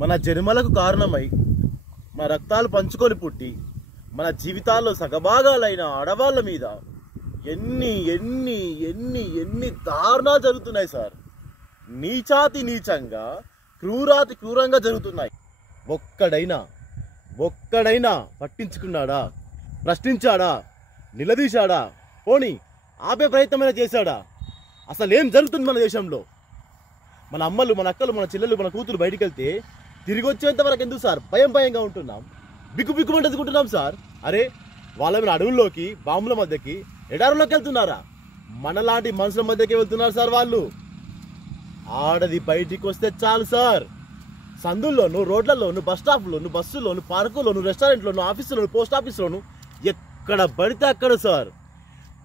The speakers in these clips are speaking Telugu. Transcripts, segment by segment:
మన జన్మలకు కారణమై మన రక్తాలు పంచుకొని పుట్టి మన జీవితాల్లో సగభాగాలైన ఆడవాళ్ళ మీద ఎన్ని ఎన్ని ఎన్ని ఎన్ని దారుణాలు జరుగుతున్నాయి సార్. నీచాతి నీచంగా, క్రూరాతి క్రూరంగా జరుగుతున్నాయి. ఒక్కడైనా పట్టించుకున్నాడా? ప్రశ్నించాడా? నిలదీశాడా? పోనీ ఆపే ప్రయత్నమైనా చేశాడా? అసలు ఏం జరుగుతుంది మన దేశంలో? మన అమ్మలు, మన అక్కలు, మన చెల్లెలు, మన కూతురు బయటికి వెళ్తే తిరిగి వచ్చేంత వరకు ఎందుకు సార్ భయంగా ఉంటున్నాం? బిక్కుమంటుకుంటున్నాం సార్. అరే వాళ్ళ అడవుల్లోకి, బాంబుల మధ్యకి, ఎడారులోకి వెళ్తున్నారా? మనలాంటి మనుషుల మధ్యకి వెళ్తున్నారు సార్ వాళ్ళు. ఆడది బయటికి వస్తే చాలు సార్, సందుల్లోను, రోడ్లలోను, బస్ స్టాప్లోను, బస్సులోను, పార్కులోను, రెస్టారెంట్లోను, ఆఫీసులోను, పోస్ట్ ఆఫీసులోను, ఎక్కడ పడితే అక్కడ సార్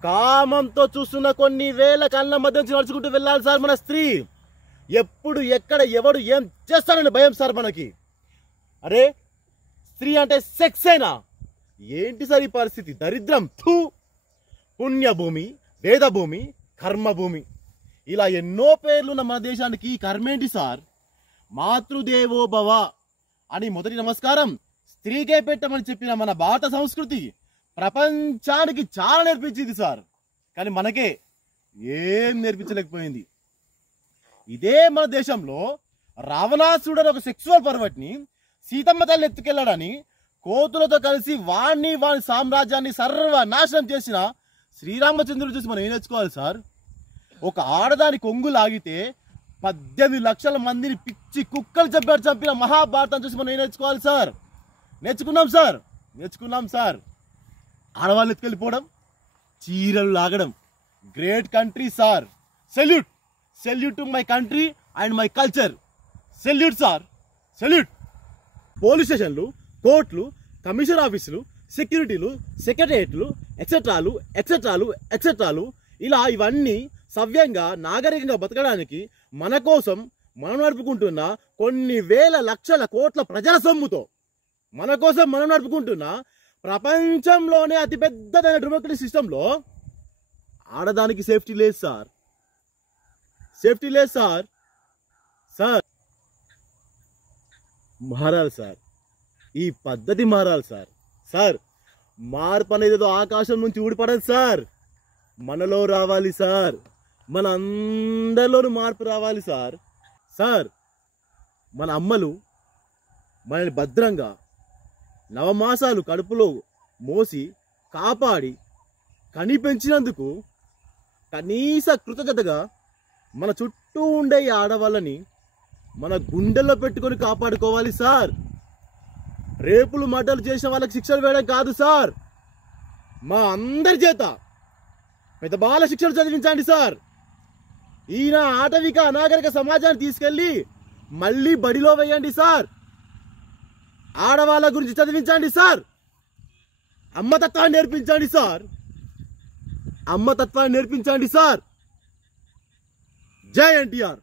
కామంతో చూస్తున్న కొన్ని వేల కళ్ళ మధ్య నుంచి నడుచుకుంటూ వెళ్ళాలి సార్ మన స్త్రీ. ఎప్పుడు ఎక్కడ ఎవడు ఏం చేస్తానని భయం సార్ మనకి. అరే స్త్రీ అంటే సెక్సేనా? ఏంటి సార్ ఈ పరిస్థితి? దరిద్రం. పుణ్యభూమి, వేదభూమి, కర్మభూమి, ఇలా ఎన్నో పేర్లున్న మన దేశానికి కర్మేంటి సార్? మాతృదేవో భవ అని మొదటి నమస్కారం స్త్రీకే పెట్టమని చెప్పిన మన భారత సంస్కృతి ప్రపంచానికి చాలా నేర్పించింది సార్. కానీ మనకే ఏం నేర్పించలేకపోయింది. ఇదే మన దేశంలో రావణాసురుడు ఒక సెక్సువల్ పర్వట్ని సీతమ్మ తల్లి ఎత్తుకెళ్ళాడని కోతులతో కలిసి వాణి సామ్రాజ్యాన్ని సర్వనాశనం చేసిన శ్రీరామచంద్రుడు చూసి మనం ఏం నేర్చుకోవాలి సార్? ఒక ఆడదాని కొంగు లాగితే 18 లక్షల మందిని పిచ్చి కుక్కలు చంపిన మహాభారతం చూసి మనం ఏం నేర్చుకోవాలి సార్? నేర్చుకున్నాం సార్. ఆడవాళ్ళు ఎత్తుకెళ్ళిపోవడం, చీరలు లాగడం. Great country sir. Salute to my country and my culture. Salute sir, salute. Police స్టేషన్లు, కోర్టులు, కమిషనర్ ఆఫీసులు, సెక్యూరిటీలు, సెక్రటరియట్లు, ఎక్సెట్రాలు ఇలా ఇవన్నీ సవ్యంగా నాగరికంగా బతకడానికి మన కోసం మనం నడుపుకుంటున్న కొన్ని వేల లక్షల కోట్ల ప్రజల సొమ్ముతో మన కోసం మనం నడుపుకుంటున్న ప్రపంచంలోనే అతిపెద్దదైన డెమోక్రటిక్ సిస్టంలో ఆడదానికి సేఫ్టీ లేదు సార్. మారాలి సార్, ఈ పద్ధతి మారాలి సార్. మార్పు అనేది ఏదో ఆకాశం నుంచి ఊడిపడదు సార్, మనలో రావాలి సార్. మన అందరిలోనూ మార్పు రావాలి సార్. మన అమ్మలు మనల్ని భద్రంగా నవమాసాలు కడుపులో మోసి కాపాడి కని పెంచినందుకు కనీస కృతజ్ఞతగా మన చుట్టూ ఉండే ఈ ఆడవాళ్ళని మన గుండెల్లో పెట్టుకొని కాపాడుకోవాలి సార్. రేపులు మర్డర్లు చేసిన వాళ్ళకి శిక్షలు వేయడం కాదు సార్, మా అందరి చేత పెద్ద బాల శిక్షలు చదివించండి సార్. ఈయన ఆటవిక అనాగరిక సమాజాన్ని తీసుకెళ్లి మళ్ళీ బడిలో వేయండి సార్. ఆడవాళ్ళ గురించి చదివించండి సార్. అమ్మతత్వాన్ని నేర్పించండి సార్. జై ఎన్టీఆర్.